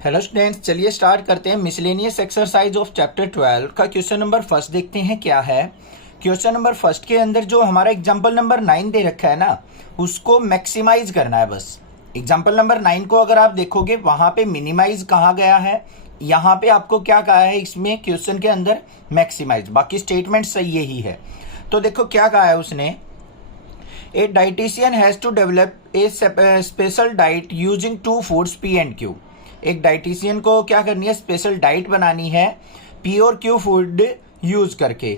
Hello students, चलिए start करते हैं। मिसलेनियस एक्सरसाइज ऑफ चैप्टर 12 का क्वेश्चन नंबर फर्स्ट देखते हैं क्या है। क्वेश्चन नंबर फर्स्ट के अंदर जो हमारा एग्जांपल नंबर 9 दे रखा है ना, उसको मैक्सिमाइज करना है बस। एग्जांपल नंबर 9 को अगर आप देखोगे वहां पे मिनिमाइज कहा गया है, यहाँ पे आपको क्या कहा है इसमें क्वेश्चन के अंदर मैक्सिमाइज। बाकी स्टेटमेंट सही यही है। तो देखो क्या कहा है उसने, a dietitian has to develop a special diet using two foods P and Q. एक डाइटिशियन को क्या करनी है, स्पेशल डाइट बनानी है पी और क्यू फूड यूज करके।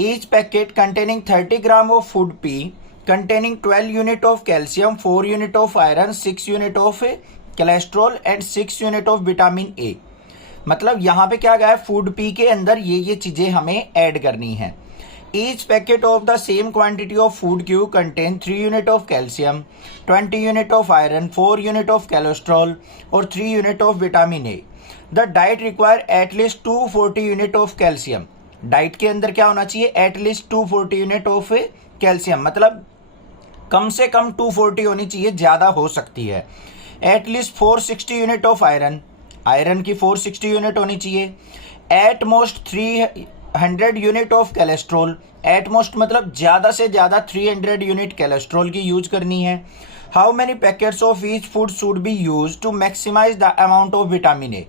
Each packet containing 30 gram of food P containing 12 unit of calcium, 4 unit of iron, 6 unit of cholesterol and 6 unit of vitamin ए। मतलब यहाँ पे क्या गया है, फूड पी के अंदर ये चीजें हमें ऐड करनी है। Each packet of the same quantity of food Q contain 3 unit of calcium, 20 unit of iron, 4 unit of cholesterol और 3 unit of vitamin A. The diet require at least 240 unit of calcium. Diet के अंदर क्या होना चाहिए, at least 240 unit of calcium, मतलब कम से कम 240 होनी चाहिए, ज्यादा हो सकती है। At least 460 unit of iron, iron की 460 यूनिट होनी चाहिए। At most 300 unit of cholesterol, at most मतलब ज्यादा से ज्यादा 300 यूनिट कोलेस्ट्रॉल की यूज करनी है। How many packets of each food should be use to maximise the amount of vitamin A.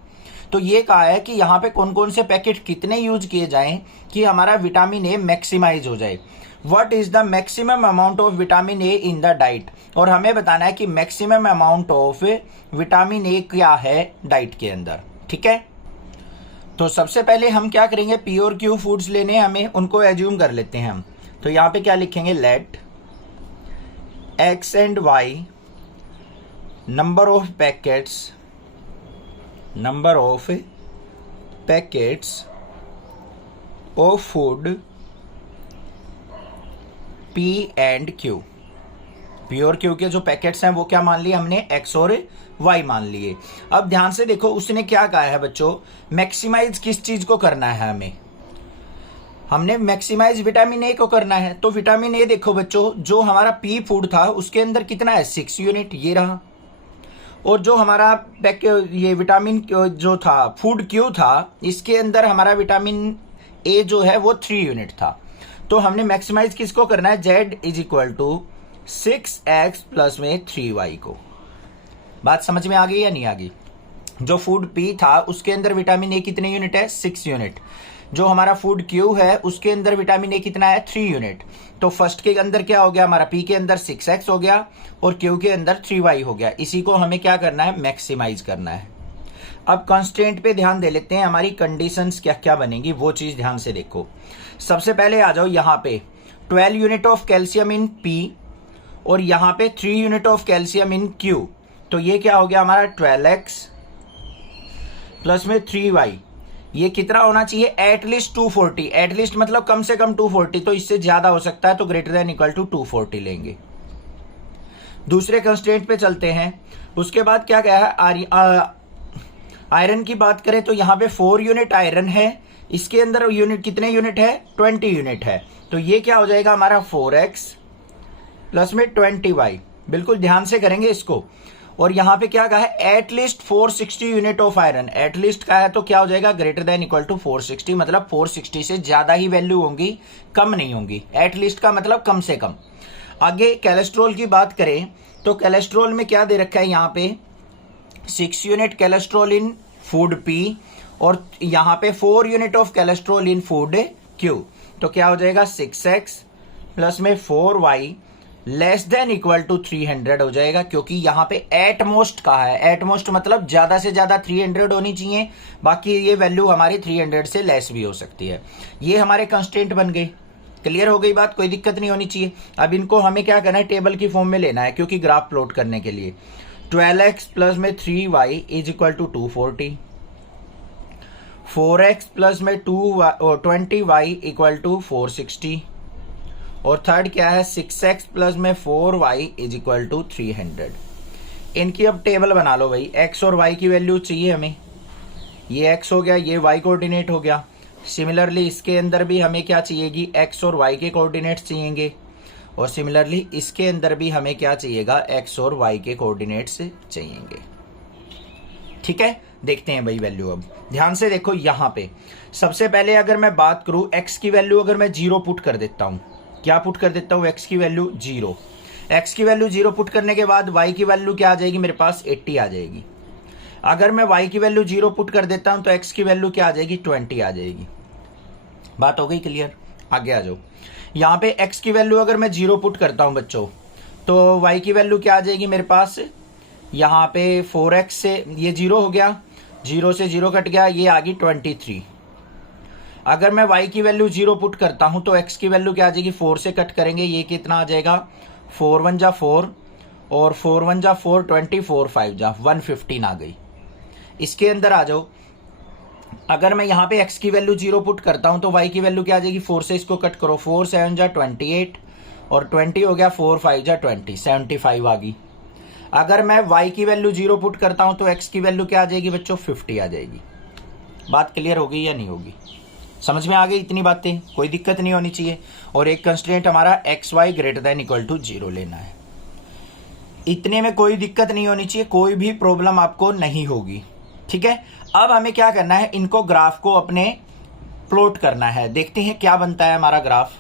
तो ये कहा है कि यहाँ पे कौन कौन से पैकेट कितने यूज किए जाएं कि हमारा विटामिन ए मैक्सिमाइज हो जाए। What is the maximum amount of vitamin A in the diet, और हमें बताना है कि मैक्सिमम अमाउंट ऑफ विटामिन ए क्या है डाइट के अंदर। ठीक है, तो सबसे पहले हम क्या करेंगे, पी और क्यू फूड्स लेने हमें, उनको एज्यूम कर लेते हैं हम। तो यहाँ पे क्या लिखेंगे, let x and y number of packets of food P and Q. P और क्यू के जो पैकेट्स हैं वो क्या मान लिए हमने, एक्स और वाई मान लिए। अब ध्यान से देखो उसने क्या कहा है बच्चों, मैक्सिमाइज किस चीज को करना है हमें, हमने मैक्सिमाइज विटामिन ए को करना है। तो विटामिन ए देखो बच्चों, जो हमारा पी फूड था उसके अंदर कितना है, 6 यूनिट, ये रहा। और जो हमारा ये विटामिन जो था फूड क्यू था, इसके अंदर हमारा विटामिन ए जो है वो 3 यूनिट था। तो हमने मैक्सिमाइज किसको करना है, Z is equal to 6x plus में 3y को। बात समझ में आ गई या नहीं आ गई। जो फूड पी था उसके अंदर विटामिन ए कितने यूनिट है, 6 यूनिट। जो हमारा फूड क्यू है उसके अंदर विटामिन ए कितना है, 3 यूनिट। तो फर्स्ट के अंदर क्या हो गया, हमारा पी के अंदर 6x हो गया और क्यू के अंदर 3y हो गया। इसी को हमें क्या करना है, मैक्सिमाइज करना है। अब कंस्ट्रेंट पे ध्यान दे लेते हैं, हमारी कंडीशंस क्या क्या बनेगी वो चीज ध्यान से देखो। सबसे पहले आ जाओ यहाँ पे 12 unit of calcium in P और यहाँ पे 3 unit of calcium in Q. तो ये क्या हो गया हमारा 12x प्लस में 3y। ये कितना होना चाहिए, एटलीस्ट 240। एटलीस्ट मतलब कम से कम 240, तो इससे ज्यादा हो सकता है तो ग्रेटर देन इक्वल टू 240 लेंगे। दूसरे कंस्ट्रेंट पे चलते हैं। उसके बाद क्या कहा है, आयरन की बात करें तो यहाँ पे 4 यूनिट आयरन है, इसके अंदर यूनिट कितने यूनिट है, 20 यूनिट है। तो ये क्या हो जाएगा हमारा 4x प्लस में 20y। बिल्कुल ध्यान से करेंगे इसको। और यहाँ पे क्या कहा है, at least 460 unit of iron. At least का है तो क्या हो जाएगा, ग्रेटर देन इक्वल टू 460, मतलब 460 से ज्यादा ही वैल्यू होंगी, कम नहीं होंगी। एटलीस्ट का मतलब कम से कम। आगे कोलेस्ट्रॉल की बात करें तो कोलेस्ट्रॉल में क्या दे रखा है, यहाँ पे 6 यूनिट कोलेस्ट्रॉल इन फूड पी और यहाँ पे 4 unit of cholesterol in food Q. तो क्या हो जाएगा 6x प्लस में 4y less than equal to 300 हो जाएगा, क्योंकि यहाँ पे एटमोस्ट कहा है। एटमोस्ट मतलब ज्यादा से ज्यादा 300 होनी चाहिए, बाकी ये वैल्यू हमारी 300 से लेस भी हो सकती है। ये हमारे कंस्टेंट बन गए। क्लियर हो गई बात, कोई दिक्कत नहीं होनी चाहिए। अब इनको हमें क्या करना है, टेबल की फॉर्म में लेना है, क्योंकि ग्राफ प्लॉट करने के लिए 12x प्लस में 3y is equal to 240, 4x plus में 20y इक्वल टू 460 और थर्ड क्या है 6x प्लस में 4y इज इक्वल टू 300। इनकी अब टेबल बना लो भाई, x और y की वैल्यू चाहिए हमें। ये x हो गया, ये y कोऑर्डिनेट हो गया। सिमिलरली इसके अंदर भी हमें क्या चाहिएगी, x और y के कोऑर्डिनेट्स चाहिएंगे। और सिमिलरली इसके अंदर भी हमें क्या चाहिएगा, x और y के कोऑर्डिनेट्स चाहिएंगे। ठीक है, देखते हैं भाई वैल्यू। अब ध्यान से देखो, यहां पे सबसे पहले अगर मैं बात करूं x की वैल्यू अगर मैं 0 पुट कर देता हूं, क्या पुट कर देता हूं, x की वैल्यू 0, x की वैल्यू 0 पुट करने के बाद y की वैल्यू क्या आ जाएगी मेरे पास, 80 आ जाएगी। अगर मैं y की वैल्यू 0 पुट कर देता हूं तो x की वैल्यू क्या आ जाएगी, 20 आ जाएगी। बात हो गई क्लियर, आगे आ जाओ। यहां पे x की वैल्यू अगर मैं 0 पुट करता हूं बच्चों तो y की वैल्यू क्या आ जाएगी मेरे पास, यहाँ पे 4x से ये 0 हो गया, 0 से 0 कट गया, ये आ गई 23। अगर मैं y की वैल्यू 0 पुट करता हूं तो x की वैल्यू क्या आ जाएगी, 4 से कट करेंगे, ये कितना आ जाएगा, 4 1 जा 4 और 4 1 जा 4, 24 5 जा 115 आ गई। इसके अंदर आ जाओ, अगर मैं यहाँ पे x की वैल्यू 0 पुट करता हूं तो y की वैल्यू क्या आ जाएगी, 4 से इसको कट करो, 4 7 जा 28 और 20 हो गया, 4 5 जा 20, 75 आ गई। अगर मैं y की वैल्यू 0 पुट करता हूं तो x की वैल्यू क्या आ जाएगी बच्चों, 50 आ जाएगी। बात क्लियर हो गई या नहीं होगी, समझ में आ गई इतनी बातें, कोई दिक्कत नहीं होनी चाहिए। और एक कंस्ट्रेंट हमारा x y greater than equal to 0 लेना है, इतने में कोई दिक्कत नहीं होनी चाहिए, कोई भी प्रॉब्लम आपको नहीं होगी। ठीक है, अब हमें क्या करना है, इनको ग्राफ को अपने प्लॉट करना है। देखते हैं क्या बनता है हमारा ग्राफ।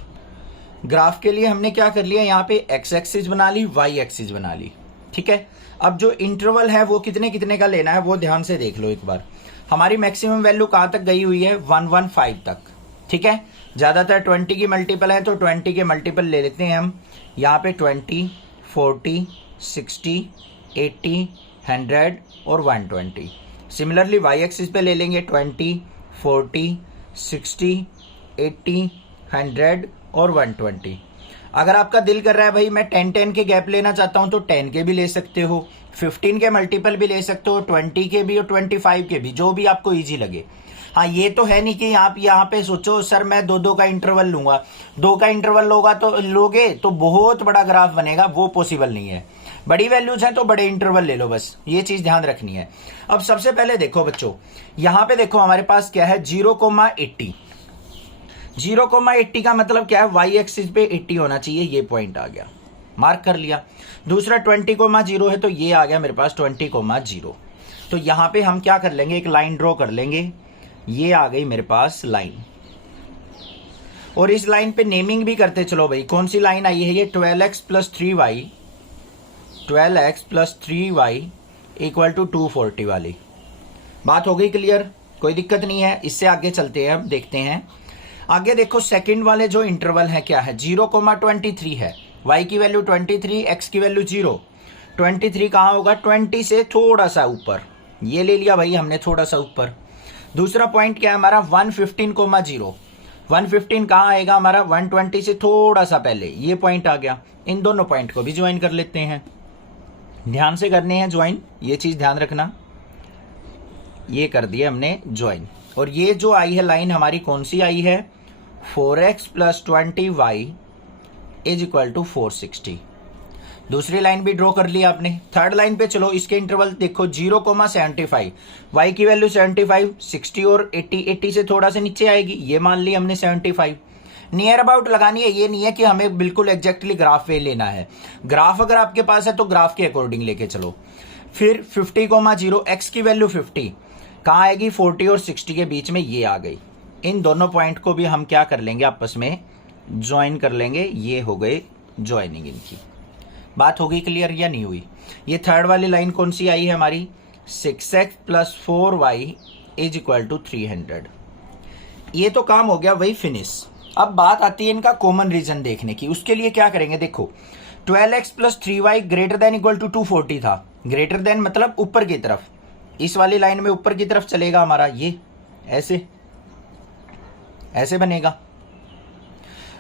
ग्राफ के लिए हमने क्या कर लिया, यहाँ पे एक्स एक्सिस बना ली, वाई एक्सिस बना ली। ठीक है, अब जो इंटरवल है वो कितने कितने का लेना है वो ध्यान से देख लो एक बार। हमारी मैक्सिमम वैल्यू कहां तक गई हुई है, 115 तक। ठीक है, ज्यादातर 20 की मल्टीपल है तो 20 के मल्टीपल ले लेते हैं हम। यहाँ पे 20, 40, 60, 80, 100 और 120। सिमिलरली वाई एक्सिस पे ले लेंगे 20, 40, 60, 80, 100 और 120। अगर आपका दिल कर रहा है भाई मैं 10 के गैप लेना चाहता हूं तो 10 के भी ले सकते हो, 15 के मल्टीपल भी ले सकते हो, 20 के भी और 25 के भी, जो भी आपको इजी लगे। हाँ, ये तो है नहीं कि आप यहाँ पे सोचो सर मैं 2-2 का इंटरवल लूंगा, 2 का इंटरवल लोगे तो बहुत बड़ा ग्राफ बनेगा, वो पॉसिबल नहीं है। बड़ी वैल्यूज हैं तो बड़े इंटरवल ले लो, बस ये चीज ध्यान रखनी है। अब सबसे पहले देखो बच्चों, यहाँ पे देखो हमारे पास क्या है, 0,80। 0,80 का मतलब क्या है, वाई एक्सिस पे 80 होना चाहिए, ये पॉइंट आ गया, मार्क कर लिया। दूसरा 20,0 है तो ये आ गया मेरे पास 20,0। तो यहां पे हम क्या कर लेंगे, एक लाइन ड्रॉ कर लेंगे, ये आ गई मेरे पास लाइन। और इस लाइन पे नेमिंग भी करते चलो भाई, कौन सी लाइन आई है ये, 12x plus 3y, 12x plus 3y equal to 240 वाली। बात हो गई क्लियर, कोई दिक्कत नहीं है। इससे आगे चलते हैं, अब देखते हैं आगे। देखो सेकंड वाले जो इंटरवल है क्या है, 0,23 है, y की वैल्यू 23, x की वैल्यू 0। 23 कहां होगा, 20 से थोड़ा सा ऊपर, ये ले लिया भाई हमने थोड़ा सा ऊपर। दूसरा पॉइंट क्या है हमारा, 115,0। 115 कहां आएगा हमारा, 120 से थोड़ा सा पहले, ये पॉइंट आ गया। इन दोनों पॉइंट को भी ज्वाइन कर लेते हैं, ध्यान से करने हैं ज्वाइन, ये चीज ध्यान रखना। ये कर दिया हमने ज्वाइन, और ये जो आई है लाइन हमारी कौन सी आई है, 4x plus 20y is equal to 460। दूसरी लाइन भी ड्रॉ कर लिया आपने। थर्ड लाइन पे चलो, इसके इंटरवल देखो 0,75, y की वैल्यू 75, 60 और 80, 80 से थोड़ा से नीचे आएगी, ये मान ली हमने 75। नियर अबाउट लगानी है, ये नहीं है कि हमें बिल्कुल एग्जैक्टली ग्राफ पे लेना है। ग्राफ अगर आपके पास है तो ग्राफ के अकॉर्डिंग लेके चलो। फिर 50,0, x की वैल्यू 50 कहाँ आएगी, 40 और 60 के बीच में, ये आ गई। इन दोनों पॉइंट को भी हम क्या कर लेंगे, आपस में ज्वाइन कर लेंगे, ये हो गए ज्वाइनिंग इनकी। बात हो गई क्लियर या नहीं हुई। ये थर्ड वाली लाइन कौन सी आई है हमारी, 6x plus 4y is equal to 300। ये तो काम हो गया वही फिनिश। अब बात आती है इनका कॉमन रीजन देखने की। उसके लिए क्या करेंगे, देखो 12x plus 3y greater than equal to 240 था, ग्रेटर देन मतलब ऊपर की तरफ, इस वाली लाइन में ऊपर की तरफ चलेगा हमारा, ये ऐसे ऐसे बनेगा।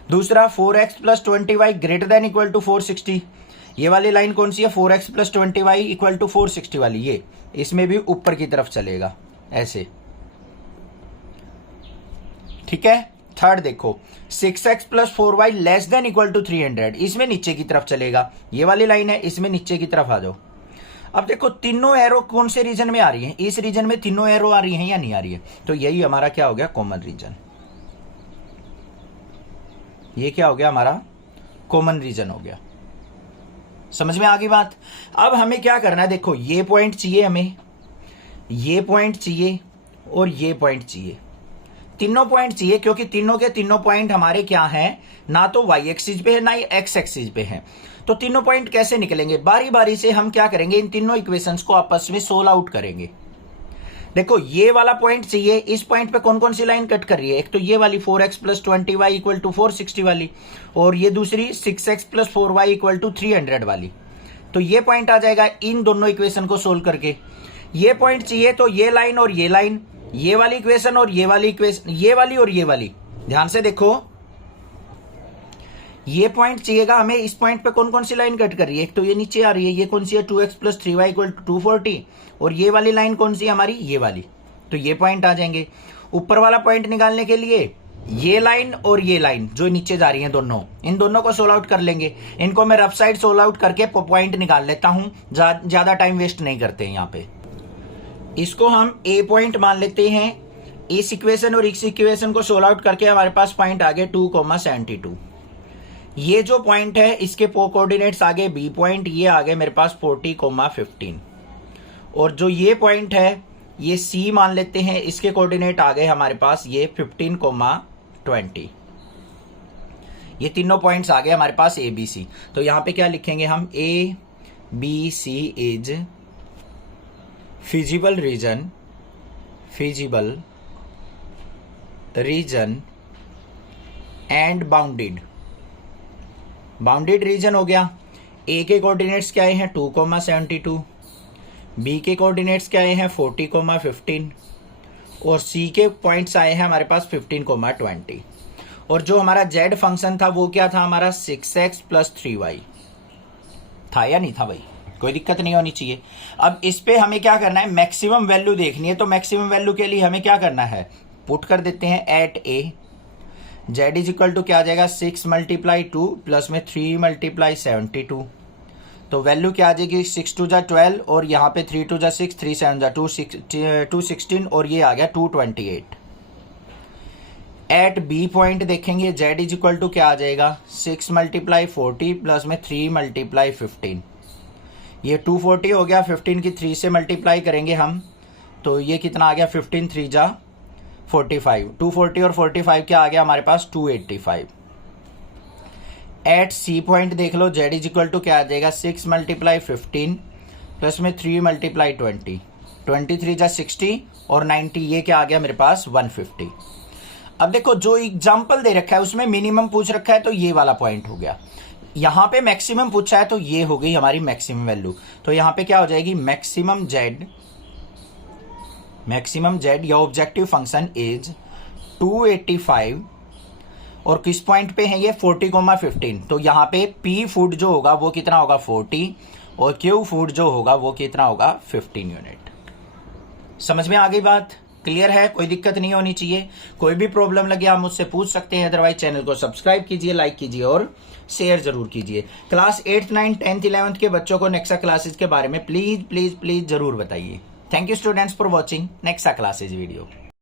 दूसरा 4x plus 20y greater than equal to 460, ये वाली लाइन कौन सी है, 4x plus 20y equal to 460 वाली, ये इसमें भी ऊपर की तरफ चलेगा ऐसे। ठीक है, थर्ड देखो 6x plus 4y less than equal to 300, इसमें नीचे की तरफ चलेगा, ये वाली लाइन है, इसमें नीचे की तरफ आ जाओ। अब देखो तीनों एरो कौन से रीजन में आ रही है, इस रीजन में तीनों एरो आ रही हैं या नहीं आ रही है, तो यही हमारा क्या हो गया, कॉमन रीजन। ये क्या हो गया हमारा, कॉमन रीजन हो गया। समझ में आ गई बात। अब हमें क्या करना है, देखो ये पॉइंट चाहिए हमें, ये पॉइंट चाहिए और ये पॉइंट चाहिए, तीनों पॉइंट चाहिए, क्योंकि तीनों के तीनों पॉइंट हमारे क्या हैं, ना तो वाई एक्सिस पे है ना ही एक्स एक्सिस पे है। तो तीनों पॉइंट कैसे निकलेंगे, बारी बारी से हम क्या करेंगे, इन तीनों इक्वेशंस को आपस में सोल्व आउट करेंगे। देखो ये वाला पॉइंट चाहिए, इस पॉइंट पे कौन कौन सी लाइन कट कर रही है, एक तो ये वाली 4x + 20y = 460 वाली, और ये दूसरी 6x + 4y = 300 वाली। तो ये पॉइंट आ जाएगा इन दोनों इक्वेशन को सोल्व करके। ये पॉइंट चाहिए तो ये लाइन और ये लाइन, ये वाली इक्वेशन और ये वाली इक्वेशन, ये वाली और ये वाली, ध्यान से देखो। ये पॉइंट चाहिएगा हमें, इस पॉइंट पे कौन कौन सी लाइन कट कर रही है, एक तो ये नीचे आ रही है, ये कौन सी है 2x + 3y = 240, और ये वाली लाइन कौन सी है हमारी, ये वाली। तो ये पॉइंट आ जाएंगे। ऊपर वाला पॉइंट निकालने के लिए ये लाइन और ये लाइन जो नीचे जा रही हैं दोनों, इन दोनों को सोल्व आउट कर लेंगे। इनको मैं रफ साइड सोल्व आउट करके पॉइंट निकाल लेता हूं, ज्यादा टाइम वेस्ट नहीं करते हैं यहाँ पे। इसको हम ए पॉइंट मान लेते हैं। इस इक्वेशन और इस इक्वेशन को सोल्व आउट करके हमारे पास पॉइंट आ गए 2,72। ये जो पॉइंट है इसके कोऑर्डिनेट्स आगे बी पॉइंट, ये आ गए मेरे पास 40,15, और जो ये पॉइंट है ये सी मान लेते हैं, इसके कोऑर्डिनेट आ गए हमारे पास ये 15,20। ये तीनों पॉइंट्स आ गए हमारे पास ए बी सी। तो यहां पे क्या लिखेंगे हम, A B C is feasible region and bounded region हो गया। ए के कोऑर्डिनेट्स क्या आए हैं 2,72, बी के कोऑर्डिनेट्स क्या आए हैं 40,15, और सी के पॉइंट्स आए हैं हमारे पास 15,20। और जो हमारा जेड फंक्शन था वो क्या था हमारा 6x + 3y था या नहीं था भाई, कोई दिक्कत नहीं होनी चाहिए। अब इस पे हमें क्या करना है, मैक्सिमम वैल्यू देखनी है। तो मैक्सिमम वैल्यू के लिए हमें क्या करना है, पुट कर देते हैं एट ए जेड = क्या आ जाएगा 6 × 2 प्लस में 3 × 72। तो वैल्यू क्या आ जाएगी 6 × 2 = 12, और यहाँ पे 3 × 2 = 6, 3 × 7 = 216, और ये आ गया 228। एट बी पॉइंट देखेंगे जेड = क्या आ जाएगा 6 × 40 प्लस में 3 × 15। ये 240 हो गया, 15 की 3 से मल्टीप्लाई करेंगे हम, तो ये कितना आ गया 15 3 × 45, 240 और 45 क्या आ गया हमारे पास 285। एट सी पॉइंट देख लो जेड = क्या आ जाएगा 6 × 15 प्लस में 3 × 20, 23 × 60 और 90, ये क्या आ गया मेरे पास 150। अब देखो जो एग्जाम्पल दे रखा है उसमें मिनिमम पूछ रखा है, तो ये वाला पॉइंट हो गया। यहां पे मैक्सिमम पूछा है तो ये हो गई हमारी मैक्सिमम वैल्यू। तो यहां पे क्या हो जाएगी, मैक्सिमम जेड या ऑब्जेक्टिव फंक्शन इज 285, और किस पॉइंट पे है ये 40,15। तो यहाँ पे पी फूड जो होगा वो कितना होगा 40, और क्यू फूड जो होगा वो कितना होगा 15 यूनिट। समझ में आ गई बात, क्लियर है, कोई दिक्कत नहीं होनी चाहिए। कोई भी प्रॉब्लम लगे आप मुझसे पूछ सकते हैं, अदरवाइज चैनल को सब्सक्राइब कीजिए, लाइक कीजिए और शेयर जरूर कीजिए। Class 8th 9th 10th 11th के बच्चों को नेक्सा क्लासेज के बारे में प्लीज जरूर बताइए। Thank you students for watching Nexa classes video.